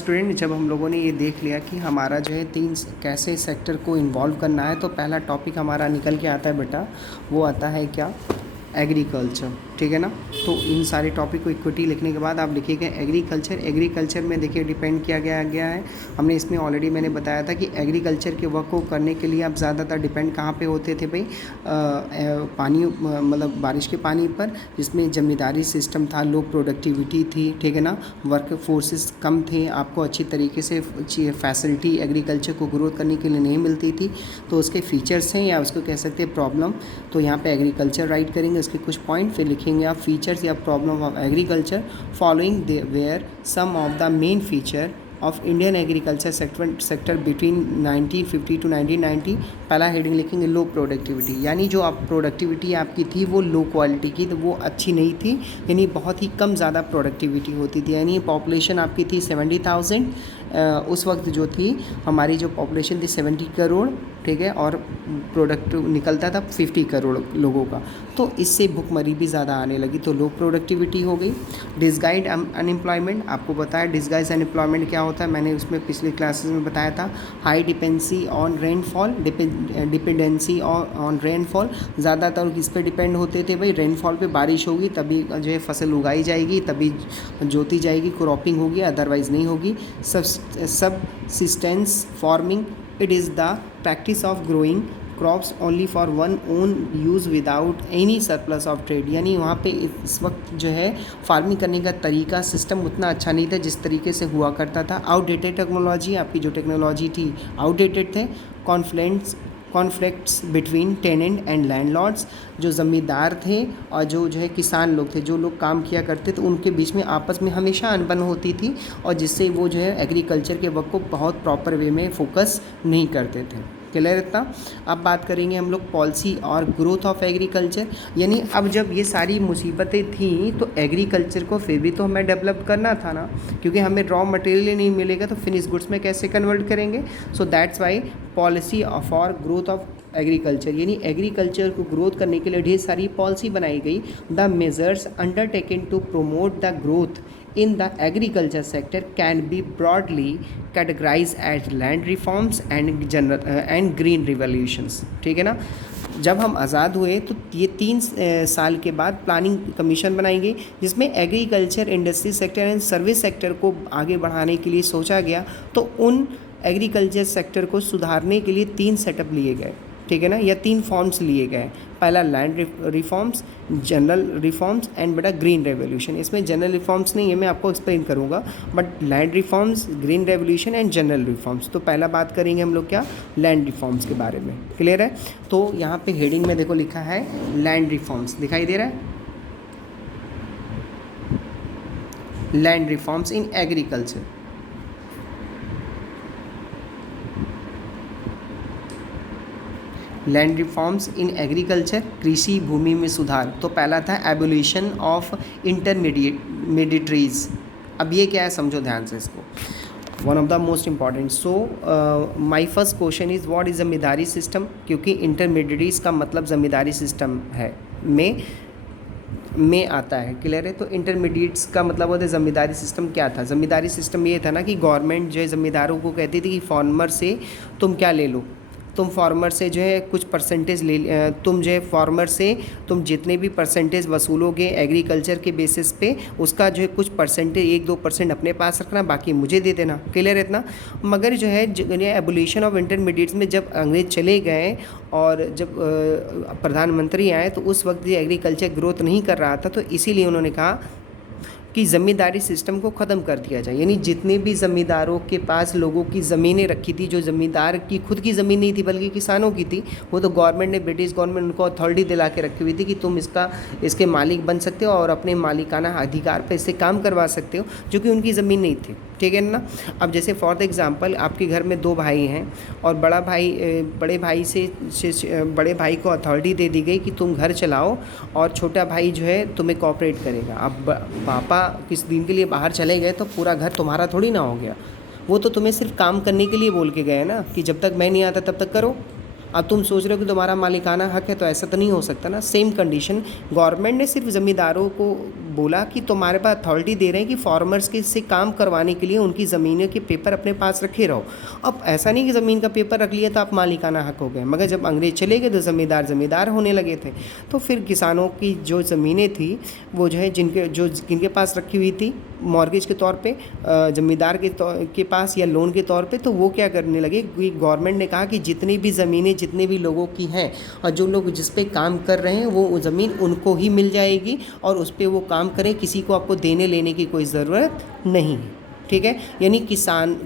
Student, जब हम लोगों ने ये देख लिया कि हमारा जो है कैसे सेक्टर को इन्वॉल्व करना है, तो पहला टॉपिक हमारा निकल के आता है बेटा, वो आता है क्या, एग्रीकल्चर। ठीक है ना। तो इन सारे टॉपिक को इक्विटी लिखने के बाद आप लिखिएगा एग्रीकल्चर। एग्रीकल्चर में देखिए डिपेंड किया गया है, हमने इसमें ऑलरेडी मैंने बताया था कि एग्रीकल्चर के वर्क को करने के लिए आप ज़्यादातर डिपेंड कहाँ पे होते थे भाई, पानी मतलब बारिश के पानी पर, जिसमें जमींदारी सिस्टम था, लो प्रोडक्टिविटी थी। ठीक है ना। वर्क फोर्सेस कम थे, आपको अच्छी तरीके से फैसिलिटी एग्रीकल्चर को ग्रोथ करने के लिए नहीं मिलती थी। तो उसके फीचर्स हैं या उसको कह सकते हैं प्रॉब्लम। तो यहाँ पे एग्रीकल्चर राइट करेंगे, उसके कुछ पॉइंट फिर लिखेंगे आप फीचर्स या problem of agriculture following where some of the main feature of Indian agriculture sector between 1950 to 1990। पहला हेडिंग लिखेंगे लो प्रोडक्टिविटी, यानी जो आप प्रोडक्टिविटी आपकी थी वो लो क्वालिटी की, तो वो अच्छी नहीं थी, यानी बहुत ही कम ज़्यादा प्रोडक्टिविटी होती थी। यानी पॉपुलेशन आपकी थी 70,000 उस वक्त जो थी हमारी जो पॉपुलेशन थी 70 करोड़। ठीक है। और प्रोडक्ट निकलता था 50 करोड़ लोगों का, तो इससे भुखमरी भी ज़्यादा आने लगी, तो लो प्रोडक्टिविटी हो गई। डिसगाइड अनएम्प्लॉयमेंट, आपको बताया डिसगाइज अनएम्प्लॉयमेंट क्या होता है, मैंने उसमें पिछले क्लासेस में बताया था। High dependency on rainfall, dependency on rainfall, ज़्यादातर किस पे डिपेंड होते थे भाई, रेनफॉल पे, बारिश होगी तभी जो है फसल उगाई जाएगी, तभी जोती जाएगी, क्रॉपिंग होगी, अदरवाइज़ नहीं होगी। Subsistence farming, it is the practice of growing crops only for one own use without any surplus of trade, यानी वहाँ पे इस वक्त जो है फार्मिंग करने का तरीका सिस्टम उतना अच्छा नहीं था जिस तरीके से हुआ करता था। आउटडेटेड टेक्नोलॉजी, आपकी जो टेक्नोलॉजी थी आउटडेटेड थे। Conflicts between tenant and landlords, जो ज़मींदार थे और जो है किसान लोग थे, जो लोग काम किया करते थे, उनके बीच में आपस में हमेशा अनबन होती थी, और जिससे वो जो है एग्रीकल्चर के वर्क को बहुत प्रॉपर वे में फोकस नहीं करते थे। क्लियर इतना। अब बात करेंगे हम लोग पॉलिसी और ग्रोथ ऑफ एग्रीकल्चर, यानी अब जब ये सारी मुसीबतें थीं तो एग्रीकल्चर को फिर भी तो हमें डेवलप करना था ना, क्योंकि हमें रॉ मटेरियल ही नहीं मिलेगा तो फिनिश गुड्स में कैसे कन्वर्ट करेंगे। So that's why policy for growth of agriculture, यानी एग्रीकल्चर को ग्रोथ करने के लिए ढेर सारी पॉलिसी बनाई गई। The measures undertaken to promote the growth in the agriculture sector can be broadly categorized as land reforms and green revolutions। ठीक है ना। जब हम आज़ाद हुए तो ये 3 साल के बाद प्लानिंग कमीशन बनाई गई, जिसमें agriculture, industry sector and service sector को आगे बढ़ाने के लिए सोचा गया। तो उन एग्रीकल्चर सेक्टर को सुधारने के लिए 3 सेटअप लिए गए। ठीक है ना, या 3 फॉर्म्स लिए गए। पहला land reforms, general reforms and बेटा ग्रीन रेवोल्यूशन। इसमें जनरल रिफॉर्म्स नहीं है, मैं आपको एक्सप्लेन करूँगा, but land reforms, green revolution and general reforms. तो पहला बात करेंगे हम लोग क्या, लैंड रिफॉर्म्स के बारे में। क्लियर है। तो यहाँ पे हेडिंग में देखो लिखा है लैंड रिफॉर्म्स, दिखाई दे रहा है, land reforms in agriculture. Land reforms in agriculture, कृषि भूमि में सुधार। तो पहला था एबोलिशन ऑफ इंटरमीडिएटरीज। अब ये क्या है समझो ध्यान से इसको, one of the most important. So my first question is what is zamindari system, क्योंकि इंटरमीडिएटरीज का मतलब जमींदारी सिस्टम है में आता है। क्लियर है। तो इंटरमीडिएट्स का मतलब होता है जमींदारी सिस्टम क्या था। जमींदारी सिस्टम ये था ना कि गवर्नमेंट जो है ज़मींदारों को कहती थी कि फार्मर से तुम क्या ले लो, तुम फार्मर से जो है कुछ परसेंटेज तुम जो है फार्मर से तुम जितने भी परसेंटेज वसूलोगे एग्रीकल्चर के बेसिस पे, उसका जो है कुछ परसेंटेज 1-2% अपने पास रखना, बाकी मुझे दे देना। क्लियर है इतना। मगर जो है एबोलिशन ऑफ इंटरमीडिएट्स में जब अंग्रेज चले गए और जब प्रधानमंत्री आए तो उस वक्त ये एग्रीकल्चर ग्रोथ नहीं कर रहा था, तो इसीलिए उन्होंने कहा कि ज़मींदारी सिस्टम को ख़त्म कर दिया जाए। यानी जितने भी ज़मींदारों के पास लोगों की ज़मीनें रखी थी, जो ज़मींदार की खुद की ज़मीन नहीं थी बल्कि किसानों की थी, वो तो गवर्नमेंट ने, ब्रिटिश गवर्नमेंट उनको अथॉरिटी दिला के रखी हुई थी कि तुम इसके मालिक बन सकते हो और अपने मालिकाना अधिकार पर इससे काम करवा सकते हो, जो कि उनकी ज़मीन नहीं थी। ठीक है ना। अब जैसे फॉर द एग्ज़ाम्पल आपके घर में 2 भाई हैं और बड़े भाई को अथॉरिटी दे दी गई कि तुम घर चलाओ और छोटा भाई जो है तुम्हें कोऑपरेट करेगा। अब पापा किस दिन के लिए बाहर चले गए तो पूरा घर तुम्हारा थोड़ी ना हो गया, वो तो तुम्हें सिर्फ काम करने के लिए बोल के गए ना कि जब तक मैं नहीं आता तब तक करो। अब तुम सोच रहे हो कि तुम्हारा मालिकाना हक है, तो ऐसा तो नहीं हो सकता ना। सेम कंडीशन गवर्नमेंट ने सिर्फ ज़मींदारों को बोला कि तुम्हारे पास अथॉरिटी दे रहे हैं कि फार्मर्स के से काम करवाने के लिए उनकी ज़मीनों के पेपर अपने पास रखे रहो। अब ऐसा नहीं कि ज़मीन का पेपर रख लिया तो आप मालिकाना हक हो गए, मगर जब अंग्रेज चले गए तो ज़मींदार होने लगे थे। तो फिर किसानों की जो ज़मीनें थी वो जो है जिनके पास रखी हुई थी मॉर्गेज के तौर पे, ज़मींदार के पास या लोन के तौर पे, तो वो क्या करने लगे कि गवर्नमेंट ने कहा कि जितनी भी ज़मीनें जितने भी लोगों की हैं और जो लोग जिस पे काम कर रहे हैं वो ज़मीन उनको ही मिल जाएगी और उस पर वो काम करें, किसी को आपको देने लेने की कोई ज़रूरत नहीं है। ठीक है, यानी किसान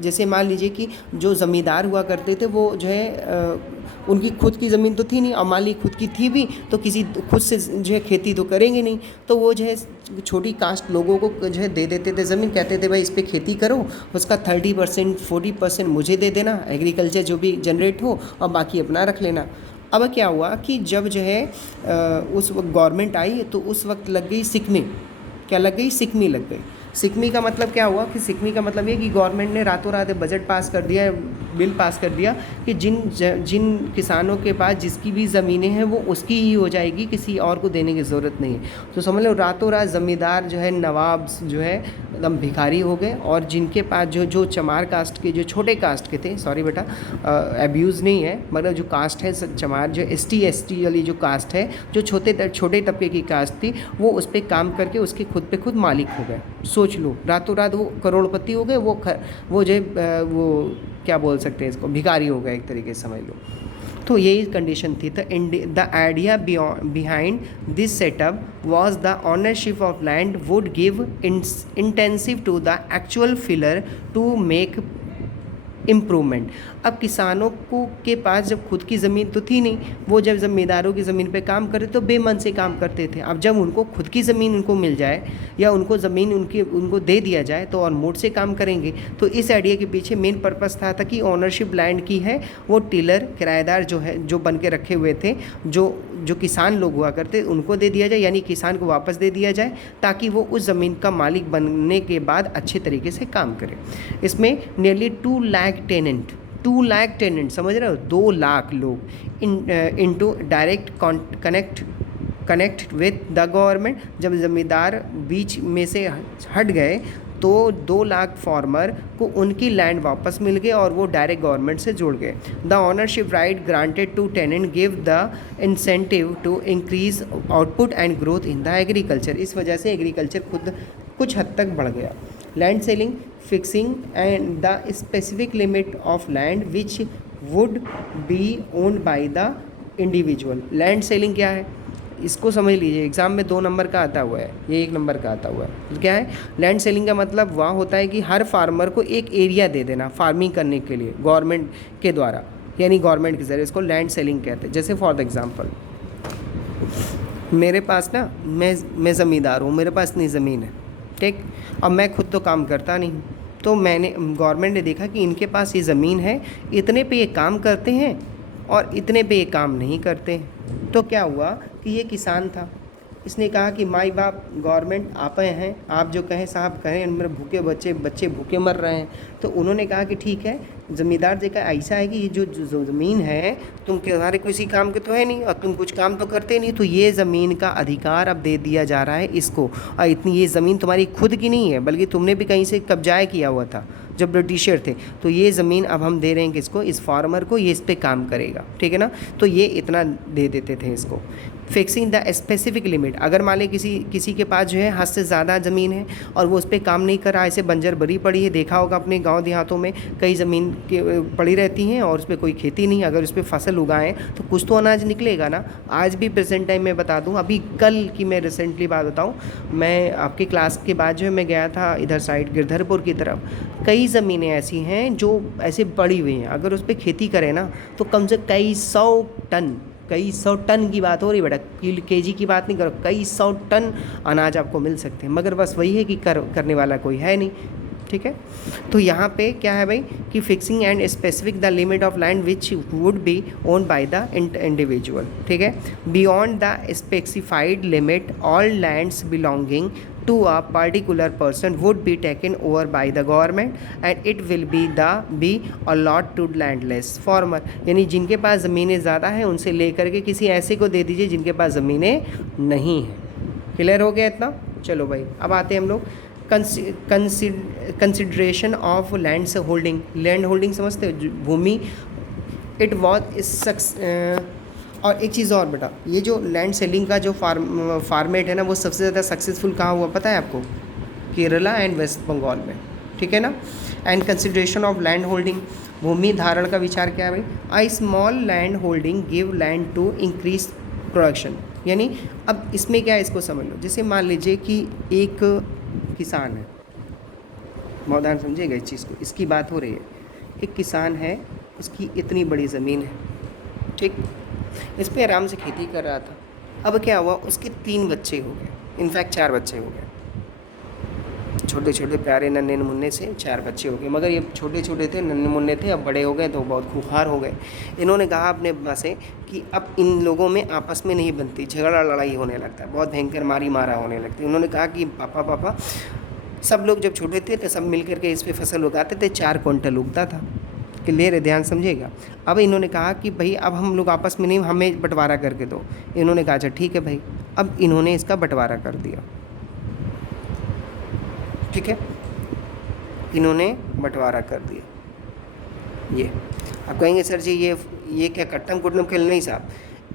जैसे मान लीजिए कि जो ज़मींदार हुआ करते थे वो जो है उनकी खुद की ज़मीन तो थी नहीं, और मान ली खुद की थी भी तो किसी खुद से जो है खेती तो करेंगे नहीं, तो वो जो है छोटी कास्ट लोगों को जो है दे देते थे ज़मीन, कहते थे भाई इस पे खेती करो, उसका 30% 40% मुझे दे देना, एग्रीकल्चर जो भी जनरेट हो, और बाकी अपना रख लेना। अब क्या हुआ कि जब जो है उस वक्त गवर्नमेंट आई तो उस वक्त लग गई सिकमी। क्या लग गई? सिकमी लग गई। सिकमी का मतलब क्या हुआ कि सिकमी का मतलब ये कि गवर्नमेंट ने रातों रात बजट पास कर दिया, बिल पास कर दिया कि जिन किसानों के पास जिसकी भी ज़मीनें हैं वो उसकी ही हो जाएगी, किसी और को देने की ज़रूरत नहीं है। तो समझ लो रातों रात ज़मींदार जो है, नवाब जो है एकदम भिखारी हो गए, और जिनके पास जो चमार कास्ट के, जो छोटे कास्ट के थे, सॉरी बेटा एब्यूज़ नहीं है, मतलब जो कास्ट है चमार, जो ST वाली जो कास्ट है, जो छोटे तबके की कास्ट थी, वो उस पर काम करके उसके खुद पे खुद मालिक हो गए। सोच लो, रातों रात वो करोड़पति हो गए, वो जो वो क्या बोल सकते हैं इसको, भिखारी हो गए एक तरीके से समझ लो। तो यही कंडीशन थी। The idea behind this setup was the ownership of land would give intensive to the actual filler to make improvement. अब किसानों को के पास जब खुद की ज़मीन तो थी नहीं, वो जब ज़मींदारों की ज़मीन पे काम करे तो बेमन से काम करते थे। अब जब उनको खुद की ज़मीन उनको मिल जाए या उनको ज़मीन उनको दे दिया जाए तो और मूड से काम करेंगे। तो इस आइडिया के पीछे मेन पर्पस था कि ओनरशिप लैंड की है वो टिलर, किराएदार जो है, जो बन के रखे हुए थे, जो किसान लोग हुआ करते उनको दे दिया जाए, यानी किसान को वापस दे दिया जाए, ताकि वो उस ज़मीन का मालिक बनने के बाद अच्छे तरीके से काम करे। इसमें नियरली 2 लाख टेनेंट, समझ रहे हो, 2 लाख लोग into direct connect with the government. जब ज़मींदार बीच में से हट गए तो 2 लाख फार्मर को उनकी लैंड वापस मिल गए और वो डायरेक्ट गवर्नमेंट से जुड़ गए। The ownership right granted to tenant give the incentive to increase output and growth in the agriculture. इस वजह से एग्रीकल्चर खुद कुछ हद तक बढ़ गया। Land selling, fixing and the specific limit of land which would be owned by the individual. Land selling क्या है इसको समझ लीजिए, एग्ज़ाम में 2 नंबर का आता हुआ है, ये 1 नंबर का आता हुआ है। तो क्या है लैंड सेलिंग का मतलब? वहाँ होता है कि हर फार्मर को एक एरिया दे देना फार्मिंग करने के लिए गवर्नमेंट के द्वारा, यानी गवर्नमेंट के ज़रिए, इसको लैंड सेलिंग कहते हैं। जैसे फॉर द एग्ज़ाम्पल मेरे पास ना, मैं ज़मींदार हूँ, मेरे पास इतनी ज़मीन है, ठीक, अब मैं खुद तो काम करता नहीं, तो मैंने गवर्नमेंट ने देखा कि इनके पास ये ज़मीन है, इतने पे ये काम करते हैं और इतने पे ये काम नहीं करते। तो क्या हुआ कि ये किसान था, इसने कहा कि माई बाप गवर्नमेंट आप हैं, आप जो कहें साहब कहें, मेरे भूखे बच्चे भूखे मर रहे हैं। तो उन्होंने कहा कि ठीक है, ज़मींदार जी का ऐसा है कि ये जो ज़मीन है तुम तुम्हारे किसी काम के तो है नहीं और तुम कुछ काम तो करते नहीं, तो ये ज़मीन का अधिकार अब दे दिया जा रहा है इसको। और इतनी ये ज़मीन तुम्हारी खुद की नहीं है, बल्कि तुमने भी कहीं से कब्जा किया हुआ था जब ब्रिटिशर थे। तो ये ज़मीन अब हम दे रहे हैं किसको? इस फार्मर को, ये इस पे काम करेगा, ठीक है ना। तो ये इतना दे देते थे इसको। फिक्सिंग द स्पेसिफिक लिमिट, अगर मान लें किसी के पास जो है हद से ज़्यादा ज़मीन है और वो उस पर काम नहीं कर रहा, ऐसे बंजर भरी पड़ी है, देखा होगा अपने गांव देहातों में कई ज़मीन पड़ी रहती हैं और उस पर कोई खेती नहीं, अगर उस पर फसल उगाएं तो कुछ तो अनाज निकलेगा ना। आज भी प्रेजेंट टाइम में बता दूं, अभी कल की मैं रिसेंटली बात बताऊं, मैं आपकी क्लास के बाद जो है मैं गया था इधर साइड गिरधरपुर की तरफ, कई ज़मीनें ऐसी हैं जो ऐसे पड़ी हुई हैं, अगर उस पर खेती करें ना तो कम से कई सौ टन की बात हो रही बेटा, केजी की बात नहीं करो, कई 100 टन अनाज आपको मिल सकते हैं, मगर बस वही है कि करने वाला कोई है नहीं, ठीक है। तो यहाँ पे क्या है भाई कि fixing and specific the limit of land which would be owned by the individual, ठीक है। Beyond the specified limit all lands belonging to a particular person would be taken over by the government and it will be allotted to landless farmer। यानी जिनके पास ज़मीनें ज़्यादा हैं उनसे लेकर के किसी ऐसे को दे दीजिए जिनके पास ज़मीनें नहीं हैं। क्लियर हो गया इतना? चलो भाई, अब आते हैं हम लोग consideration of land holding. Land holding समझते हो, भूमि, इट वॉज सक्स। और एक चीज़ और बेटा, ये जो लैंड सेलिंग का जो फार्मेट है ना, वो सबसे ज़्यादा सक्सेसफुल कहाँ हुआ पता है आपको? केरला एंड वेस्ट बंगाल में, ठीक है ना। And consideration of land holding, भूमि धारण का विचार क्या है भाई? I small land holding give land to increase production. यानी अब इसमें क्या है, इसको समझ लो। जैसे मान लीजिए कि एक किसान है, मौदान समझिएगा इस चीज़ को, इसकी बात हो रही है। एक किसान है, उसकी इतनी बड़ी ज़मीन है, ठीक, इस पर आराम से खेती कर रहा था। अब क्या हुआ, उसके 3 बच्चे हो गए, इनफैक्ट 4 बच्चे हो गए, छोटे छोटे प्यारे नन्हे मुन्ने से 4 बच्चे हो गए। मगर ये छोटे छोटे थे, नन्हे मुन्ने थे, अब बड़े हो गए तो बहुत खूंखार हो गए। इन्होंने कहा अपने माँ से कि अब इन लोगों में आपस में नहीं बनती, झगड़ा लड़ाई होने लगता है, बहुत भयंकर मारी मारा होने लगती है। उन्होंने कहा कि पापा पापा, सब लोग जब छोटे थे तो सब मिल करके इस पर फसल उगाते थे, 4 क्विंटल उगता था। क्लियर है, ध्यान समझिएगा। अब इन्होंने कहा कि भाई अब हम लोग आपस में नहीं, हमें बंटवारा करके दो। इन्होंने कहा अच्छा ठीक है भाई। अब इन्होंने इसका बंटवारा कर दिया, ठीक है, इन्होंने बंटवारा कर दिया। ये आप कहेंगे सर जी ये क्या कट्टम कुट्टम खेल? नहीं साहब,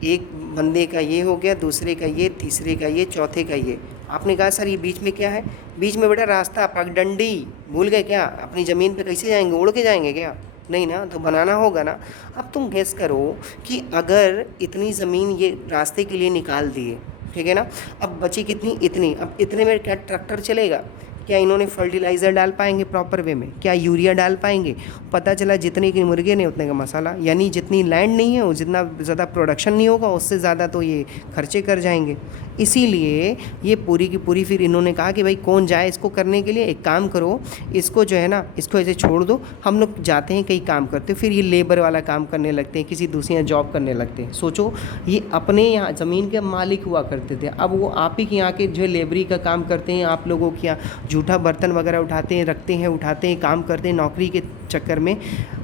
एक बंदे का ये हो गया, दूसरे का ये, तीसरे का ये, चौथे का ये। आपने कहा सर ये बीच में क्या है? बीच में बेटा रास्ता, पगडंडी। भूल गए क्या? अपनी ज़मीन पे कैसे जाएंगे? उड़ के जाएंगे क्या? नहीं ना, तो बनाना होगा ना। अब तुम गेस करो कि अगर इतनी ज़मीन ये रास्ते के लिए निकाल दिए, ठीक है ना, अब बची कितनी? इतनी। अब इतने में क्या ट्रैक्टर चलेगा? क्या इन्होंने फर्टिलाइज़र डाल पाएंगे प्रॉपर वे में? क्या यूरिया डाल पाएंगे? पता चला जितने की मुर्गे नहीं उतने का मसाला। यानी जितनी लैंड नहीं है, वो जितना ज़्यादा प्रोडक्शन नहीं होगा, उससे ज़्यादा तो ये खर्चे कर जाएंगे। इसीलिए ये पूरी की पूरी फिर इन्होंने कहा कि भाई कौन जाए इसको करने के लिए? एक काम करो, इसको जो है ना, इसको ऐसे छोड़ दो, हम लोग जाते हैं कहीं काम करते। फिर ये लेबर वाला काम करने लगते हैं, किसी दूसरी जॉब करने लगते हैं। सोचो, ये अपने यहाँ ज़मीन के मालिक हुआ करते थे, अब वो आप ही के यहाँ के जो है लेबरी का काम करते हैं, आप लोगों के यहाँ जूठा बर्तन वगैरह उठाते हैं, रखते हैं, उठाते हैं, काम करते हैं नौकरी के चक्कर में।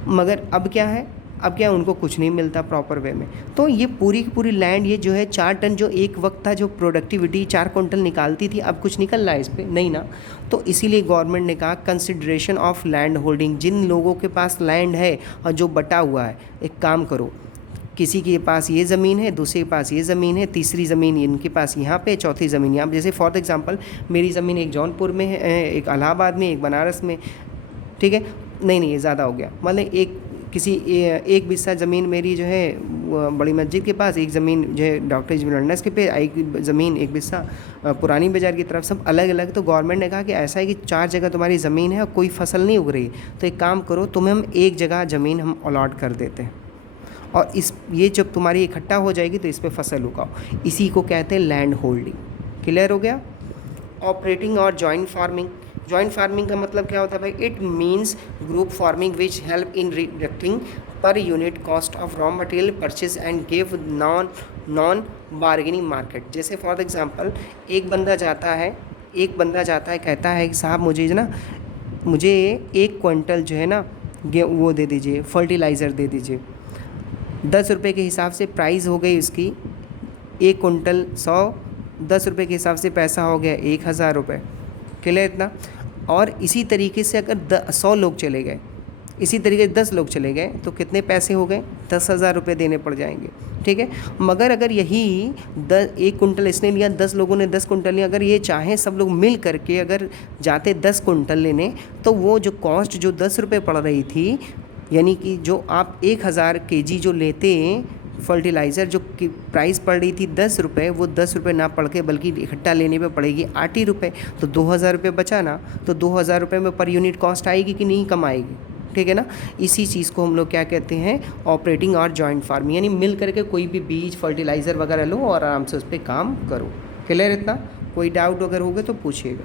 मगर अब क्या है, अब क्या उनको कुछ नहीं मिलता प्रॉपर वे में। तो ये पूरी की पूरी लैंड, ये जो है 4 टन जो एक वक्त था जो प्रोडक्टिविटी 4 क्विंटल निकालती थी, अब कुछ निकल रहा है इस पर? नहीं ना। तो इसीलिए गवर्नमेंट ने कहा कंसिडरेशन ऑफ लैंड होल्डिंग। जिन लोगों के पास लैंड है और जो बटा हुआ है, एक काम करो, किसी के पास ये ज़मीन है, दूसरे के पास ये ज़मीन है, तीसरी ज़मीन इनके पास यहाँ पे, चौथी ज़मीन यहाँ। जैसे फॉर एग्जांपल मेरी ज़मीन एक जौनपुर में है, एक इलाहाबाद में, एक बनारस में, ठीक है। नहीं ये ज़्यादा हो गया, मतलब एक बिस्सा ज़मीन मेरी जो है बड़ी मस्जिद के पास, एक ज़मीन जो है डॉक्टर जिमरंडस के पे, एक ज़मीन एक बिस्सा पुरानी बाज़ार की तरफ, सब अलग अलग। तो गवर्नमेंट ने कहा कि ऐसा है कि 4 जगह तुम्हारी ज़मीन है और कोई फसल नहीं उग रही, तो एक काम करो, तुम्हें हम एक जगह ज़मीन हम अलॉट कर देते हैं, और ये जब तुम्हारी इकट्ठा हो जाएगी तो इस पर फसल उगाओ। इसी को कहते हैं लैंड होल्डिंग। क्लियर हो गया? ऑपरेटिंग और जॉइंट फार्मिंग। जॉइंट फार्मिंग का मतलब क्या होता है भाई? It means group farming which help in reducing per unit cost of raw material purchase and give non bargaining market. जैसे फॉर एग्जांपल एक बंदा जाता है, कहता है कि साहब मुझे 1 क्विंटल जो है ना वो दे दीजिए, फर्टिलाइज़र दे दीजिए। 10 रुपये के हिसाब से प्राइस हो गई उसकी, 1 क्विंटल 100, 10 रुपये के हिसाब से पैसा हो गया 1000 रुपये। क्लियर इतना? और इसी तरीके से अगर 100 लोग चले गए, इसी तरीके से 10 लोग चले गए, तो कितने पैसे हो गए? 10,000 रुपये देने पड़ जाएंगे, ठीक है। मगर अगर यही 1 कुंटल इसने लिया, 10 लोगों ने 10 कुंटल लिया, अगर ये चाहें सब लोग मिल करके अगर जाते 10 कुंटल लेने, तो वो जो कॉस्ट जो 10 रुपये पड़ रही थी, यानी कि जो आप 1000 kg जो लेते फर्टिलाइज़र, जो कि प्राइस पड़ रही थी 10 रुपये, वो 10 रुपये ना पड़ के बल्कि इकट्ठा लेने पे पड़ेगी 8 ही रुपये। तो 2000 रुपये बचा ना, तो 2000 रुपये में पर यूनिट कॉस्ट आएगी कि नहीं? कम आएगी, ठीक है ना। इसी चीज़ को हम लोग क्या कहते हैं? ऑपरेटिंग और जॉइंट फार्मिंग। यानी मिल करके कोई भी बीज फर्टिलाइज़र वगैरह लो और आराम से उस पर काम करो। क्लियर इतना? कोई डाउट अगर होगा तो पूछिएगा।